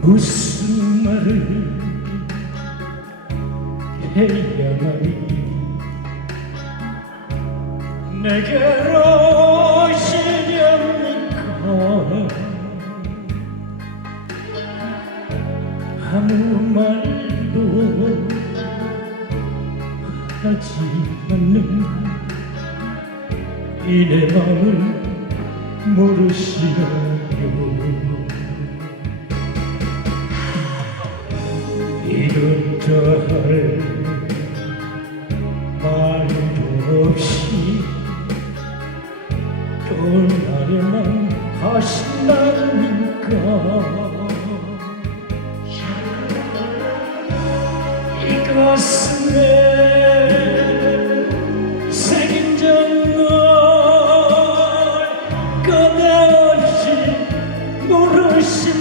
무슨 말을 해야만이 내게로 오시렵니까 아무 말도 하지 않는 이내 마음을 모르시나 할 말도 없이 떠나려만 하신다니까. 이 가슴에 새긴 정을 꺼내없이 모르십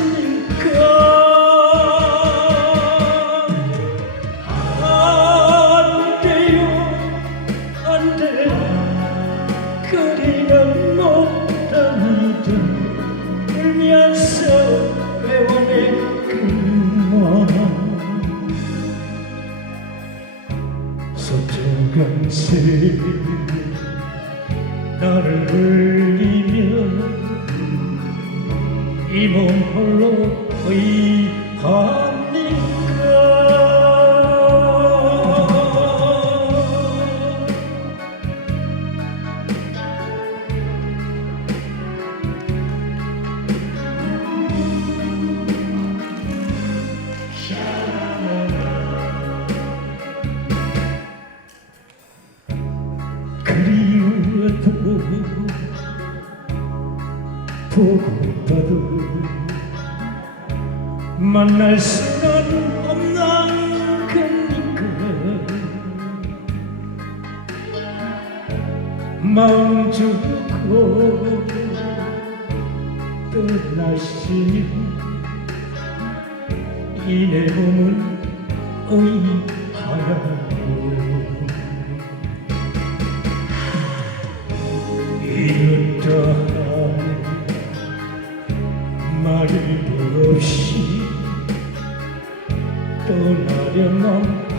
서쪽한 새 나를 울리며 이 몸 홀로 의합니까 보고 봐도 만날 수는 없는 거니까. 마음 주고 떠나시면 이내 몸을 의하여 이웃다한 말도 없이 떠나려만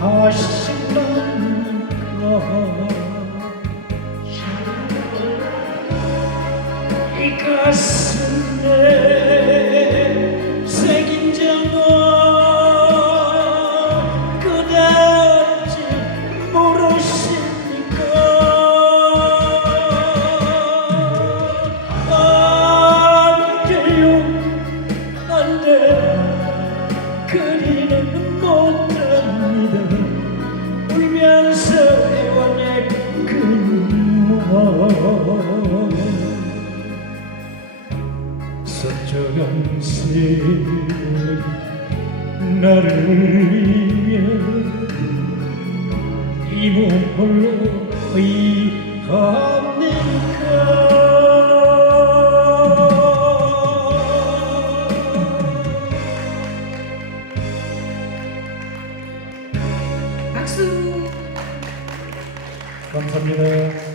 하신다니까 이 가슴 그리는 못합니다. 울면서 애원의 그몸 서쪽한 새 나를 울리며 이몸 홀로 의 박수. 감사합니다.